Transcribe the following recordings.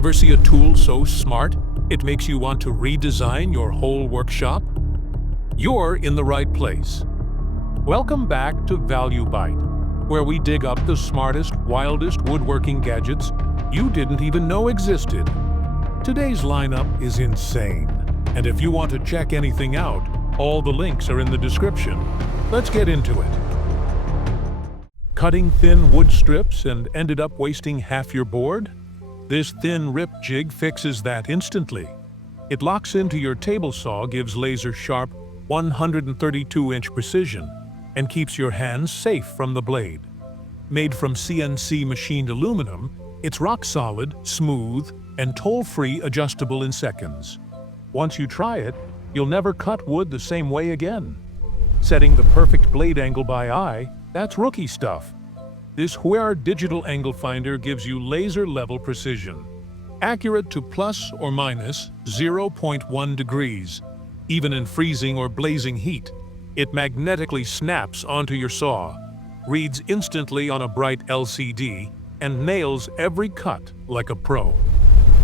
Ever see a tool so smart, it makes you want to redesign your whole workshop? You're in the right place. Welcome back to Value Bite, where we dig up the smartest, wildest woodworking gadgets you didn't even know existed. Today's lineup is insane, and if you want to check anything out, all the links are in the description. Let's get into it. Cutting thin wood strips and ended up wasting half your board? This thin Rip Jig fixes that instantly. It locks into your table saw, gives laser-sharp 132-inch precision, and keeps your hands safe from the blade. Made from CNC machined aluminum, it's rock-solid, smooth, and toll-free, adjustable in seconds. Once you try it, you'll never cut wood the same way again. Setting the perfect blade angle by eye, that's rookie stuff. This Huepar digital angle finder gives you laser-level precision, accurate to plus or minus 0.1 degrees. Even in freezing or blazing heat, it magnetically snaps onto your saw, reads instantly on a bright LCD, and nails every cut like a pro.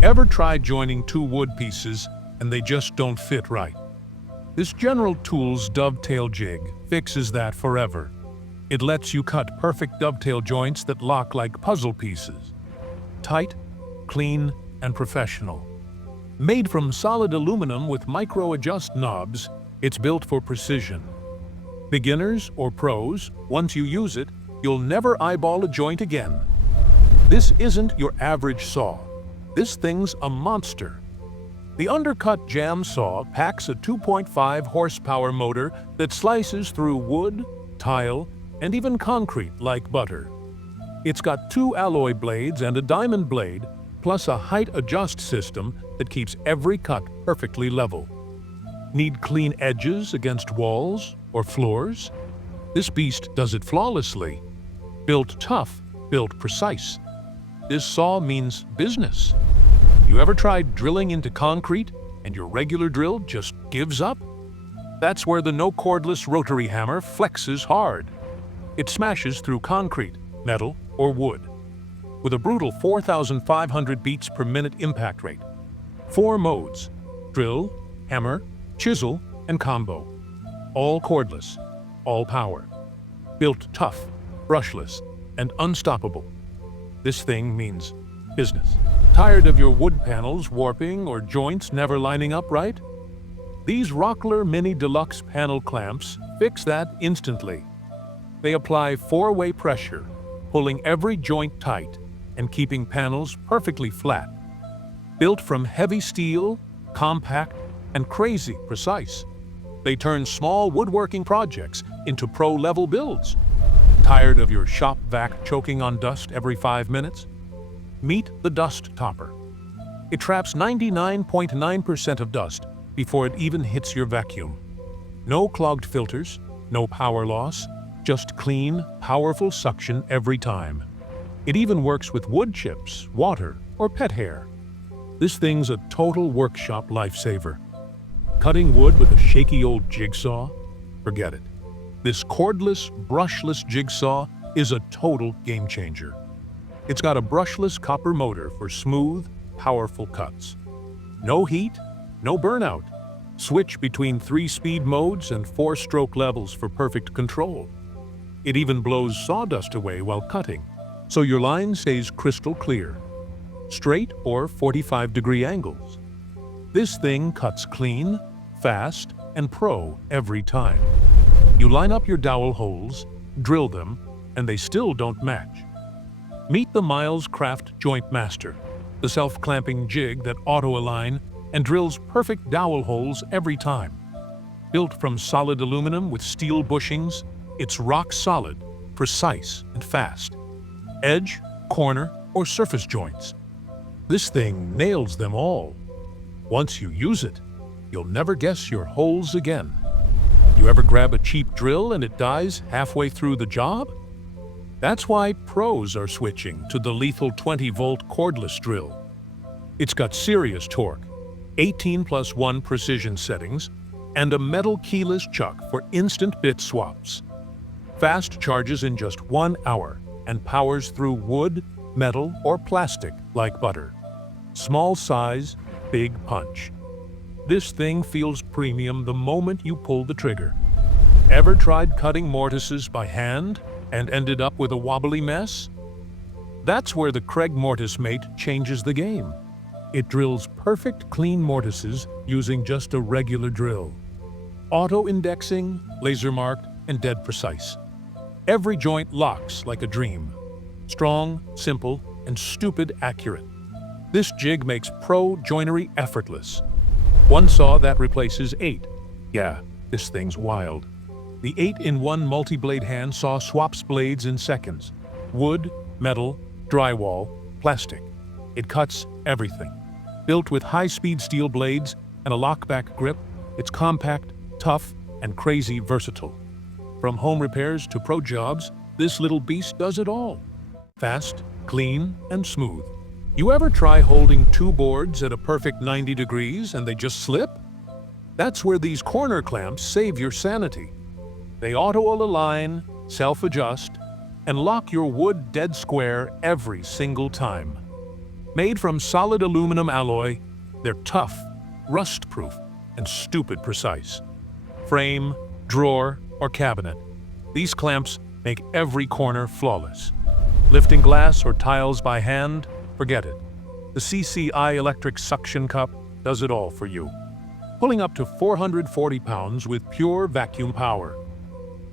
Ever tried joining two wood pieces and they just don't fit right? This General Tools Dovetail Jig fixes that forever. It lets you cut perfect dovetail joints that lock like puzzle pieces. Tight, clean, and professional. Made from solid aluminum with micro-adjust knobs, it's built for precision. Beginners or pros, once you use it, you'll never eyeball a joint again. This isn't your average saw. This thing's a monster. The Undercut Jam Saw packs a 2.5 horsepower motor that slices through wood, tile, and even concrete like butter. It's got 2 alloy blades and a diamond blade, plus a height adjust system that keeps every cut perfectly level. Need clean edges against walls or floors? This beast does it flawlessly. Built tough, built precise. This saw means business. You ever tried drilling into concrete and your regular drill just gives up? That's where the no cordless rotary hammer flexes hard. It smashes through concrete, metal, or wood. With a brutal 4,500 beats per minute impact rate. 4 modes: drill, hammer, chisel, and combo. All cordless, all power. Built tough, brushless, and unstoppable. This thing means business. Tired of your wood panels warping or joints never lining up right? These Rockler Mini Deluxe panel clamps fix that instantly. They apply 4-way pressure, pulling every joint tight and keeping panels perfectly flat. Built from heavy steel, compact, and crazy precise. They turn small woodworking projects into pro-level builds. Tired of your shop vac choking on dust every 5 minutes? Meet the Dustopper. It traps 99.9% of dust before it even hits your vacuum. No clogged filters, no power loss, just clean, powerful suction every time. It even works with wood chips, water, or pet hair. This thing's a total workshop lifesaver. Cutting wood with a shaky old jigsaw? Forget it. This cordless, brushless jigsaw is a total game changer. It's got a brushless copper motor for smooth, powerful cuts. No heat, no burnout. Switch between 3-speed modes and 4-stroke levels for perfect control. It even blows sawdust away while cutting, so your line stays crystal clear. Straight or 45-degree angles. This thing cuts clean, fast, and pro every time. You line up your dowel holes, drill them, and they still don't match. Meet the Milescraft Joint Master, the self-clamping jig that auto-align and drills perfect dowel holes every time. Built from solid aluminum with steel bushings, it's rock-solid, precise, and fast. Edge, corner, or surface joints. This thing nails them all. Once you use it, you'll never guess your holes again. You ever grab a cheap drill and it dies halfway through the job? That's why pros are switching to the lethal 20-volt cordless drill. It's got serious torque, 18+1 precision settings, and a metal keyless chuck for instant bit swaps. Fast charges in just 1 hour and powers through wood, metal, or plastic like butter. Small size, big punch. This thing feels premium the moment you pull the trigger. Ever tried cutting mortises by hand and ended up with a wobbly mess? That's where the Kreg MortiseMate changes the game. It drills perfect, clean mortises using just a regular drill. Auto-indexing, laser-marked, and dead precise. Every joint locks like a dream. Strong, simple, and stupid accurate. This jig makes pro joinery effortless. One saw that replaces 8. Yeah, this thing's wild. The 8-in-1 multi-blade hand saw swaps blades in seconds. Wood, metal, drywall, plastic. It cuts everything. Built with high-speed steel blades and a lockback grip, it's compact, tough, and crazy versatile. From home repairs to pro jobs, this little beast does it all. Fast, clean, and smooth. You ever try holding 2 boards at a perfect 90 degrees and they just slip? That's where these corner clamps save your sanity. They auto-align, self-adjust, and lock your wood dead square every single time. Made from solid aluminum alloy, they're tough, rust-proof, and stupid precise. Frame, drawer, or cabinet, these clamps make every corner flawless. Lifting glass or tiles by hand, forget it. The SEESII electric suction cup does it all for you. Pulling up to 440 pounds with pure vacuum power.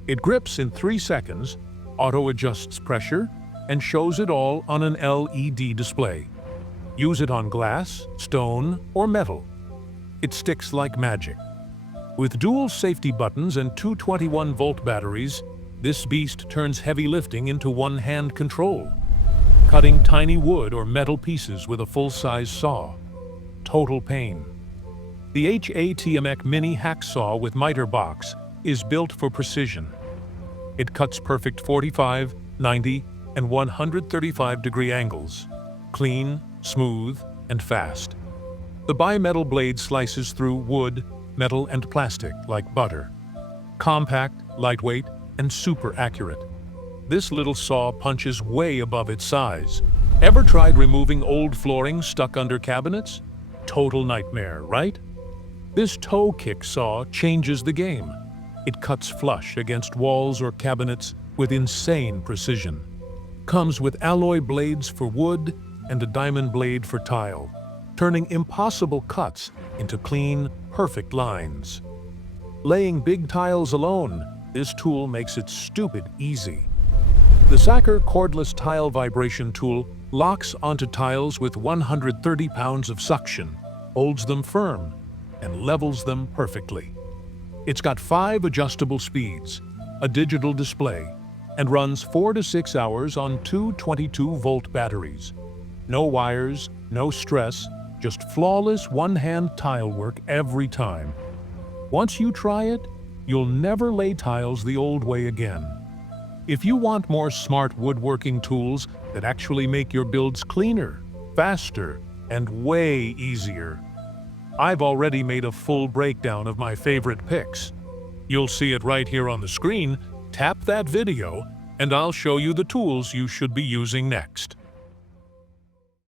It grips in 3 seconds, auto-adjusts pressure, and shows it all on an LED display. Use it on glass, stone, or metal. It sticks like magic. With dual safety buttons and 2 21-volt batteries, this beast turns heavy lifting into one-hand control. Cutting tiny wood or metal pieces with a full-size saw. Total pain. The HATMEK Mini Hacksaw with miter box is built for precision. It cuts perfect 45, 90, and 135-degree angles. Clean, smooth, and fast. The bimetal blade slices through wood, metal, and plastic like butter. Compact, lightweight, and super accurate. This little saw punches way above its size. Ever tried removing old flooring stuck under cabinets? Total nightmare, right? This toe kick saw changes the game. It cuts flush against walls or cabinets with insane precision. Comes with alloy blades for wood and a diamond blade for tile, turning impossible cuts into clean, perfect lines. Laying big tiles alone, this tool makes it stupid easy. The Sacker cordless tile vibration tool locks onto tiles with 130 pounds of suction, holds them firm, and levels them perfectly. It's got 5 adjustable speeds, a digital display, and runs 4 to 6 hours on 2 22-volt batteries. No wires, no stress, just flawless one-hand tile work every time. Once you try it, you'll never lay tiles the old way again. If you want more smart woodworking tools that actually make your builds cleaner, faster, and way easier, I've already made a full breakdown of my favorite picks. You'll see it right here on the screen. Tap that video, and I'll show you the tools you should be using next.